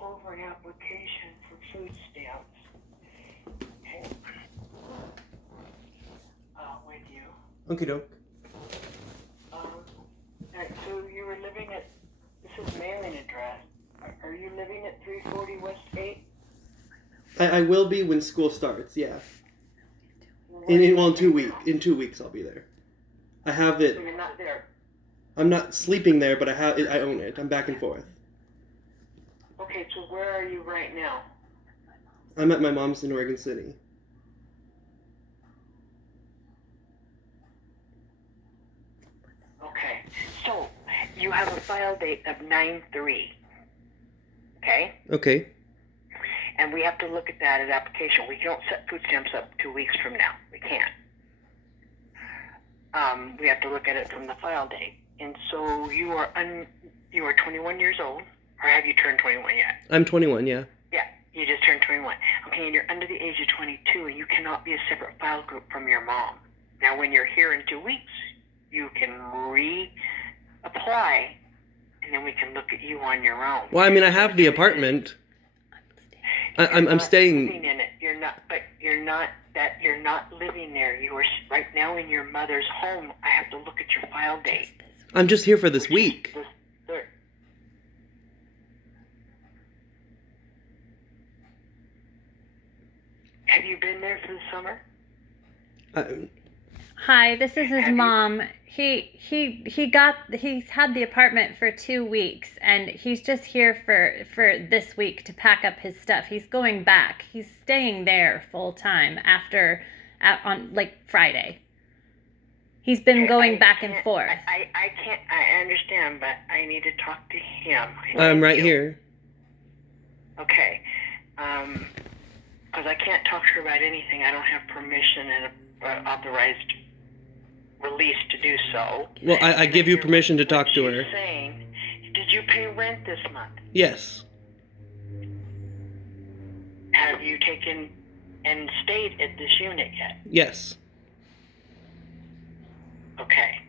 over an application for food stamps. Okay. With you. Okie doke. So you were living at, this is mailing address. Are you living at 340 West 8th? I will be when school starts, yeah. In 2 weeks. In 2 weeks I'll be there. I have it. So you're not there? I'm not sleeping there, but I own it. I'm back and forth. Okay, so where are you right now? I'm at my mom's in Oregon City. Okay, so you have a file date of 9/3. Okay? Okay. And we have to look at that as application. We don't set food stamps up 2 weeks from now. We can't. We have to look at it from the file date. And so you are 21 years old, or have you turned 21 yet? I'm 21, yeah. Yeah, you just turned 21. Okay, and you're under the age of 22, and you cannot be a separate file group from your mom. Now, when you're here in 2 weeks, you can reapply, and then we can look at you on your own. Well, I mean, I have the apartment. I'm staying. Living in it. You're not living there. You are right now in your mother's home. I have to look at your file date. I'm just here for this week. Have you been there for the summer? Hi, this is his mom. He's had the apartment for 2 weeks, and he's just here for this week to pack up his stuff. He's going back. He's staying there full time on Friday. He's been going back and forth. I understand, but I need to talk to him. I'm right here. Okay. Because I can't talk to her about anything. I don't have permission and authorized release to do so. Well, I give you permission to talk to her. Saying, did you pay rent this month? Yes. Have you taken and stayed at this unit yet? Yes. Okay.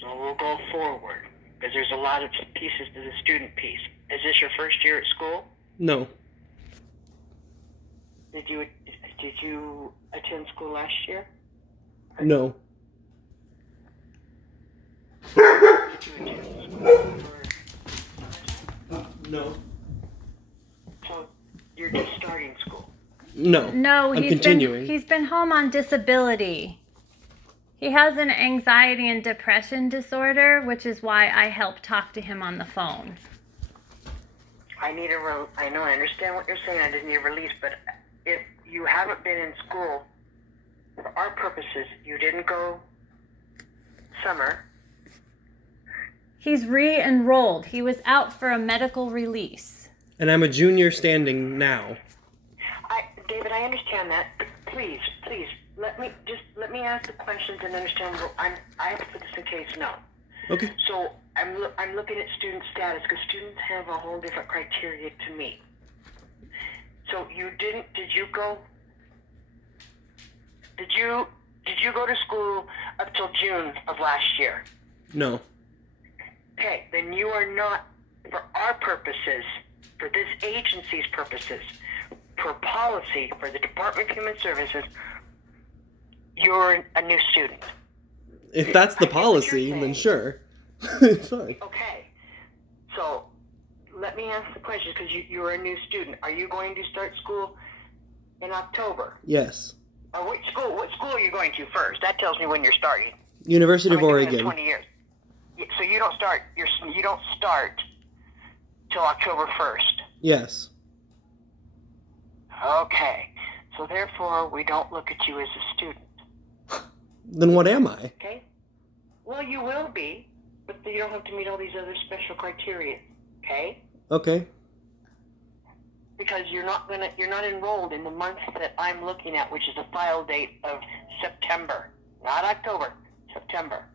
So we'll go forward, because there's a lot of pieces to the student piece. Is this your first year at school? No. Did you attend school last year? No. Did you attend school No. So you're just starting school? No. No, I'm continuing. He's been home on disability. He has an anxiety and depression disorder, which is why I help talk to him on the phone. I know, I understand what you're saying. I didn't need a release, but if you haven't been in school, for our purposes, you didn't go summer. He's re-enrolled. He was out for a medical release. And I'm a junior standing now. David, I understand that. But please, let me ask the questions and understand. I have to put this in case now. Okay. So I'm looking at student status, because students have a whole different criteria to meet. So did you go to school up till June of last year? No. Okay, then you are not, for our purposes, for this agency's purposes, per policy, for the Department of Human Services, you're a new student. If that's the policy, then sure. It's fine. Okay, so let me ask the question, because you're a new student. Are you going to start school in October? Yes. Or what school are you going to first? That tells me when you're starting. University of Oregon. 20 years. So you don't start till October 1st. Yes. Okay. So therefore, we don't look at you as a student. Then what am I? Okay? Well, you will be, but you don't have to meet all these other special criteria. Okay? Okay. Because you're not enrolled in the month that I'm looking at, which is a file date of September, not October, September.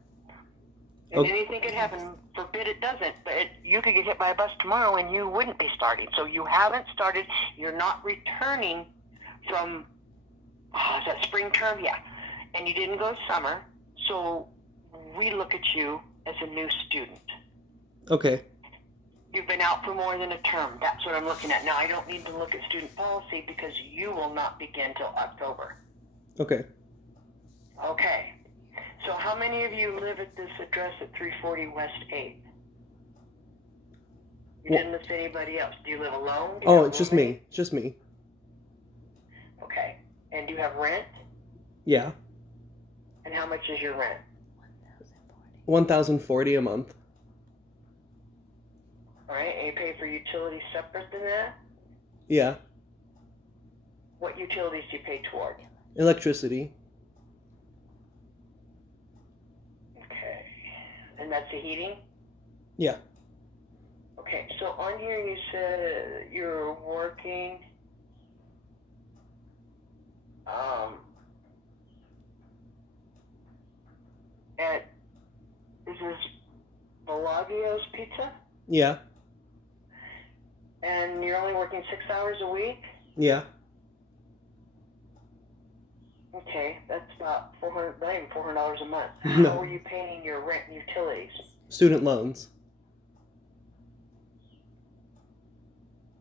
And anything could happen. Forbid it doesn't, but you could get hit by a bus tomorrow and you wouldn't be starting. So you haven't started. You're not returning from is that spring term? Yeah. And you didn't go summer. So we look at you as a new student. Okay. You've been out not for more than a term. That's what I'm looking at. Now, I don't need to look at student policy because you will not begin till October. Okay. Okay. So how many of you live at this address at 340 West 8th? You Well, didn't list anybody else. Do you live alone? Do you oh, have it's just roommate? me. It's just me. Okay. And do you have rent? Yeah. And how much is your rent? $1,040 a month. All right. And you pay for utilities separate than that? Yeah. What utilities do you pay toward? Electricity. Okay. And that's the heating? Yeah. Okay. So on here you said you're working at, this is Bellagio's Pizza? Yeah. And you're only working 6 hours a week? Yeah. Okay, that's about not even $400 a month. No. How are you paying your rent and utilities? Student loans.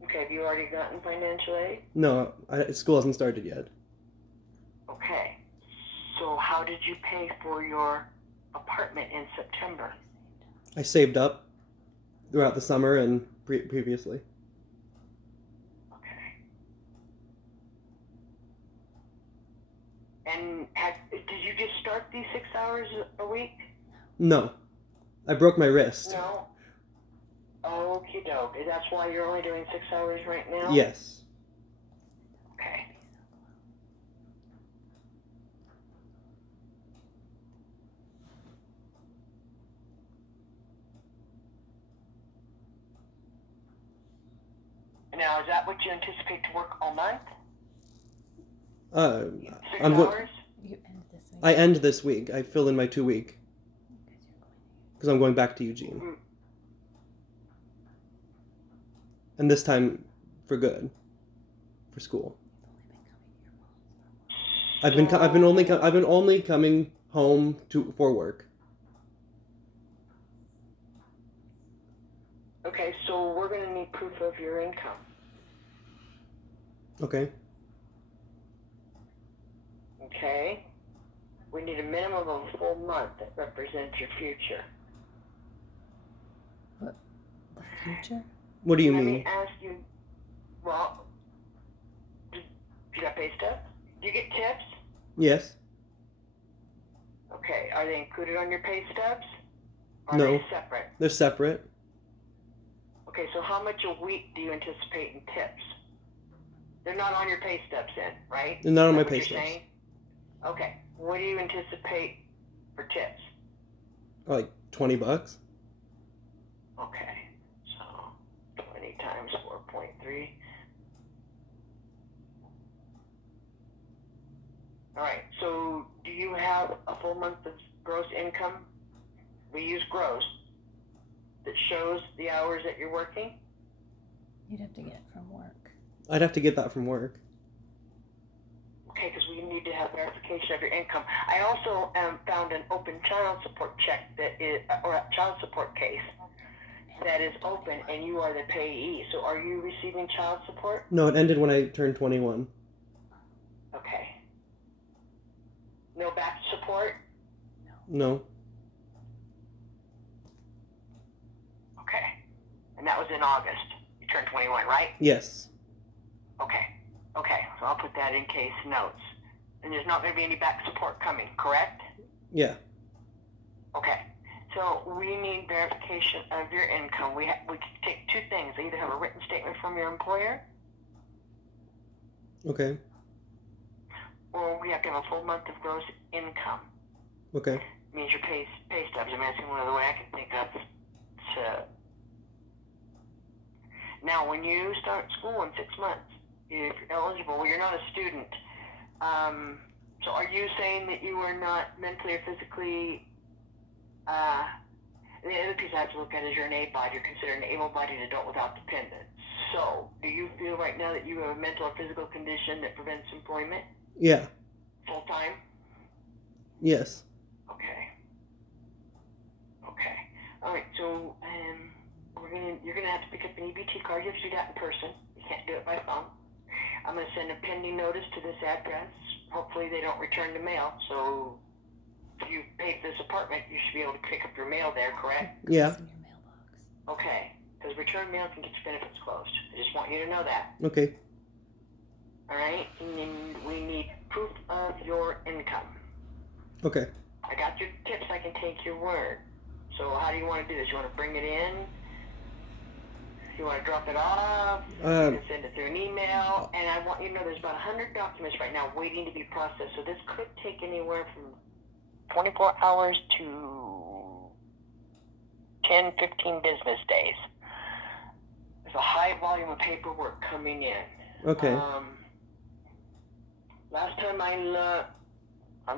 Okay, have you already gotten financial aid? No, school hasn't started yet. Okay, so how did you pay for your apartment in September? I saved up throughout the summer and previously. Okay. And did you just start these 6 hours a week? No. I broke my wrist. No. Okie doke. That's why you're only doing 6 hours right now? Yes. Okay. Now, is that what you anticipate to work all month? 6 hours? You end this week. I end this week. I fill in my 2 week. Because I'm going back to Eugene. Mm. And this time for good. For school. I've been only coming home for work. Okay, so we're going to need proof of your income. Okay. Okay? We need a minimum of a full month that represents your future. The future? What do you Let mean? me ask you, well, do you got pay stubs? Do you get tips? Yes. Okay, are they included on your pay stubs? Or No. are they separate? They're separate. Okay, so how much a week do you anticipate in tips? They're not on your pay stubs then, right? They're not on my Is that what pay you're stubs. saying? Okay, what do you anticipate for tips? Like $20. Okay, so 20 times 4.3. All right, so do you have a full month of gross income? We use gross. That shows the hours that you're working? You'd have to get it from work. I'd have to get that from work. Okay, because we need to have verification of your income. I also found an open child support check that is, or a child support case that is open, and you are the payee. So are you receiving child support? No, it ended when I turned 21. Okay. No back support? No. Okay. And that was in August. You turned 21, right? Yes. Okay. Okay, so I'll put that in case notes. And there's not going to be any back support coming, correct? Yeah. Okay. So we need verification of your income. We can take two things. Either have a written statement from your employer, Okay. or we have to have a full month of gross income. Okay. It means your pay stubs. I'm asking one of the way I can think of to. Now, when you start school in 6 months, if you're eligible, well, you're not a student. So are you saying that you are not mentally or physically, the other piece I have to look at is you're an able-bodied. You're considered an able-bodied adult without dependents. So, do you feel right now that you have a mental or physical condition that prevents employment Yeah. full-time? Yes. Okay. Okay. All right, so we're You're gonna have to pick up an EBT card. You have to do that in person. You can't do it by phone. I'm gonna send a pending notice to this address. Hopefully they don't return the mail. So if you paid this apartment, you should be able to pick up your mail there, correct? Yeah. It's in your mailbox. Okay. Because return mail can get your benefits closed. I just want you to know that. Okay. All right. And then we need proof of your income. Okay. I got your tips. I can take your word. So how do you want to do this? You want to bring it in? You want to drop it off? You can send it through an email. And I want you to know there's about 100 documents right now waiting to be processed. So this could take anywhere from 24 hours to 10, 15 business days. There's a high volume of paperwork coming in. Okay. Last time I looked,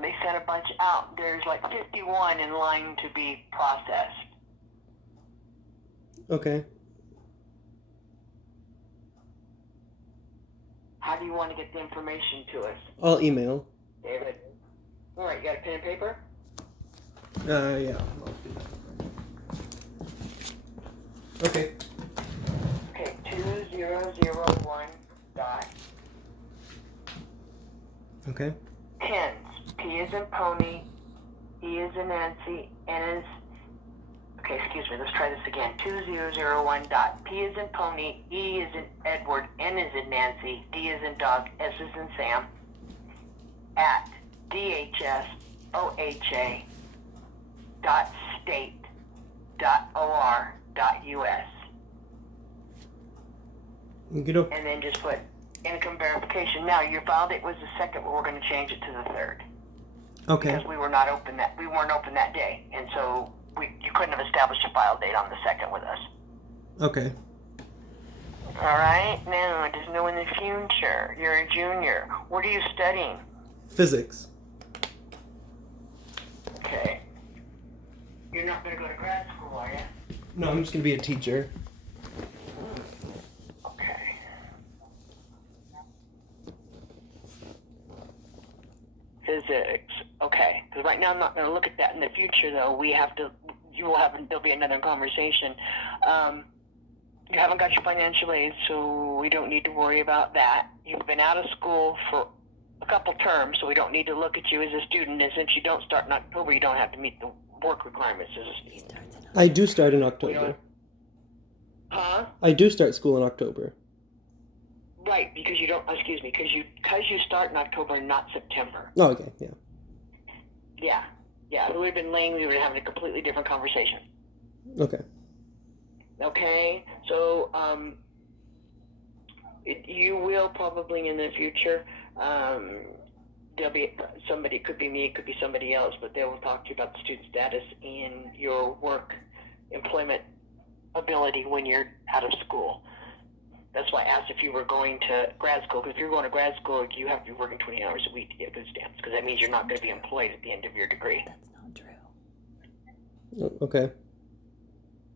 they sent a bunch out. There's like 51 in line to be processed. Okay. How do you want to get the information to us, I'll email. David? All right, you got a pen and paper? Yeah. Okay. Okay, 2001 dot. Okay. Pens. P is in pony, E is in Nancy, N is... Okay, excuse me, let's try this again. 2001 dot. P is in pony, E is in Edward, N is in Nancy, D is in dog, S is in Sam, at DHS OHA dot state dot OR dot US. Good. And then just put income verification. Now, your file date was the second, but we're going to change it to the third. Okay. Because we weren't open that day, and so you couldn't have established a file date on the second with us. Okay. All right. Now, just know in the future, you're a junior. What are you studying? Physics. Okay. You're not going to go to grad school, are you? No, I'm just gonna be a teacher. Okay. Physics. Okay. Because right now I'm not going to look at that. In the future, though, there'll be another conversation. You haven't got your financial aid, so we don't need to worry about that. You've been out of school for a couple terms, so we don't need to look at you as a student. And since you don't start in October, you don't have to meet the work requirements as a student. I do start in October. Huh? I do start school in October. Right, because you start in October and not September. Oh, okay. Yeah. Yeah. If we would have been late, we would have having a completely different conversation. Okay. Okay, so you will probably in the future, there'll be somebody, it could be me, it could be somebody else, but they will talk to you about the student status and your work employment ability when you're out of school. That's why I asked if you were going to grad school, because if you're going to grad school, you have to be working 20 hours a week to get food stamps, because that means you're not going to be employed at the end of your degree. That's not true. Okay.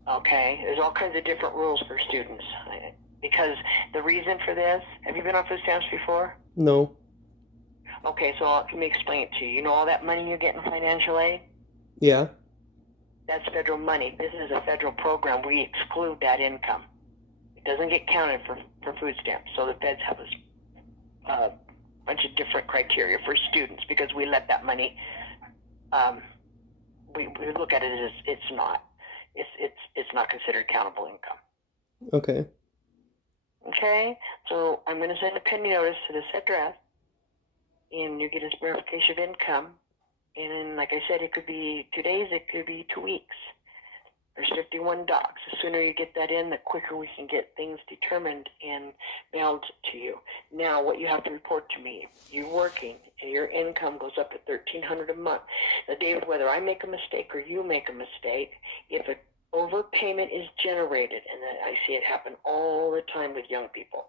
Okay, there's all kinds of different rules for students. Because the reason for this, have you been on food stamps before? No. Okay, so let me explain it to you. You know all that money you get in financial aid? Yeah. That's federal money. This is a federal program. We exclude that income. It doesn't get counted for food stamps. So the feds have a bunch of different criteria for students because we let that money, we look at it as it's not. It's not considered countable income. Okay. Okay, so I'm going to send a pending notice to this address, and you get a verification of income. And then, like I said, it could be 2 days, it could be 2 weeks. There's 51 docs. The sooner you get that in, the quicker we can get things determined and mailed to you. Now, what you have to report to me, you're working, and your income goes up to $1,300 a month. Now, David, whether I make a mistake or you make a mistake, if an overpayment is generated, and I see it happen all the time with young people.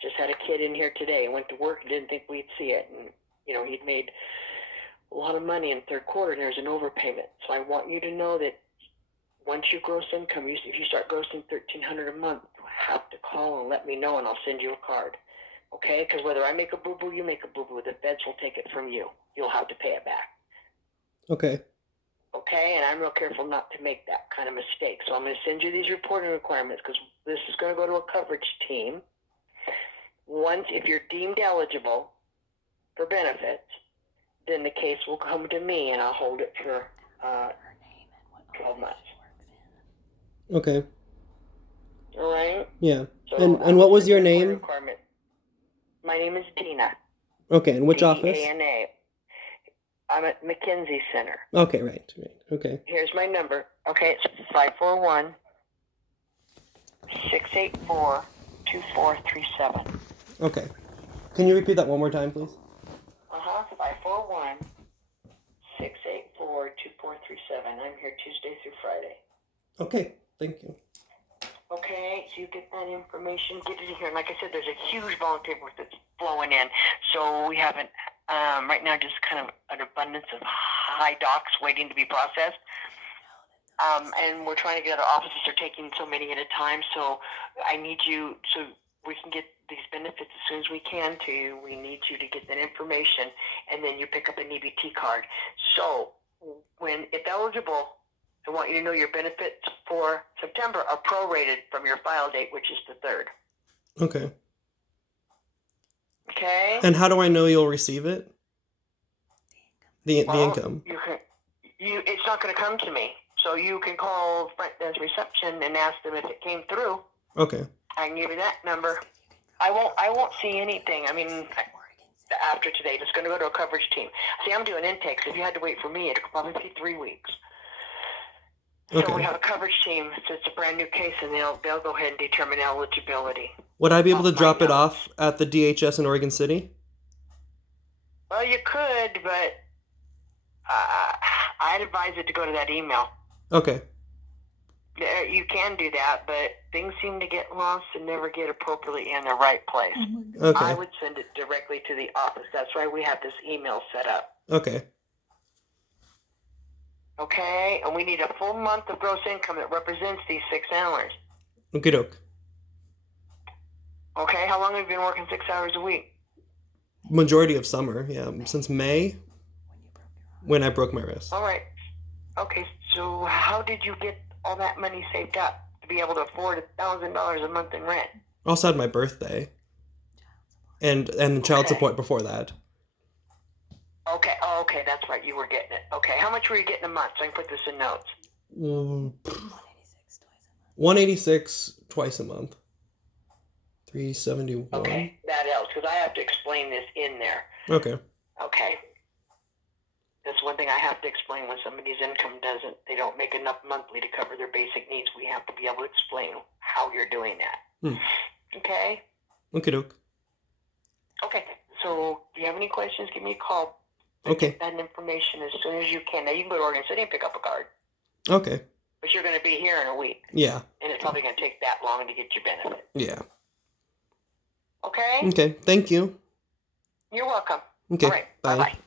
Just had a kid in here today, went to work and didn't think we'd see it, and he'd made a lot of money in third quarter, and there's an overpayment. So I want you to know that once you gross income, if you start grossing $1,300 a month, you have to call and let me know, and I'll send you a card. Okay? Because whether I make a boo-boo, you make a boo-boo, the feds will take it from you. You'll have to pay it back. Okay. Okay, and I'm real careful not to make that kind of mistake. So I'm going to send you these reporting requirements because this is going to go to a coverage team. Once, if you're deemed eligible for benefits, then the case will come to me and I'll hold it for 12 months. Okay. All right? Yeah. So And what was your name? My name is Dina. Okay, and which office? D-E-A-N-A. I'm at McKinsey Center. Okay, right. Okay. Here's my number. Okay, it's 541-684-2437. Okay. Can you repeat that one more time, please? 541-684-2437. I'm here Tuesday through Friday. Okay, thank you. Okay, so you get that information, get it in here. And like I said, there's a huge volunteer paperwork that's flowing in. So we haven't, right now, just kind of an abundance of high docs waiting to be processed. And we're trying to get our offices are taking so many at a time. So I need you, so we can get these benefits as soon as we can to you. We need you to get that information, and then you pick up an EBT card. So if eligible, I want you to know your benefits for September are prorated from your file date, which is the 3rd. Okay. Okay? And how do I know you'll receive it? The income. It's not going to come to me. So you can call front desk reception and ask them if it came through. Okay. I can give you that number. I won't see anything. I mean, after today, it's going to go to a coverage team. See, I'm doing intakes. If you had to wait for me, it'd probably be 3 weeks. Okay. So we have a coverage team. So it's a brand new case, and they'll go ahead and determine eligibility. Would I be able to drop it off at the DHS in Oregon City? Well, you could, but I'd advise it to go to that email. Okay. You can do that, but things seem to get lost and never get appropriately in the right place. Okay. I would send it directly to the office. That's why we have this email set up. Okay. Okay? And we need a full month of gross income that represents these 6 hours. Okie doke. Okay? How long have you been working 6 hours a week? Majority of summer, yeah. Since May, when I broke my wrist. All right. Okay, so how did you get all that money saved up to be able to afford $1,000 a month in rent? Also had my birthday. And child support before that. Okay, okay, that's right, you were getting it. Okay, how much were you getting a month? So I can put this in notes. 186 twice a month. 371. Okay, that helps, because I have to explain this in there. Okay. Okay. That's one thing I have to explain when somebody's income they don't make enough monthly to cover their basic needs. We have to be able to explain how you're doing that. Okay? Okie doke. Okay, so if you have any questions, give me a call. Okay. Get that information as soon as you can. Now, you can go to Oregon City and pick up a card. Okay. But you're going to be here in a week. Yeah. And it's probably going to take that long to get your benefit. Yeah. Okay? Okay, thank you. You're welcome. Okay, All right, bye. bye-bye.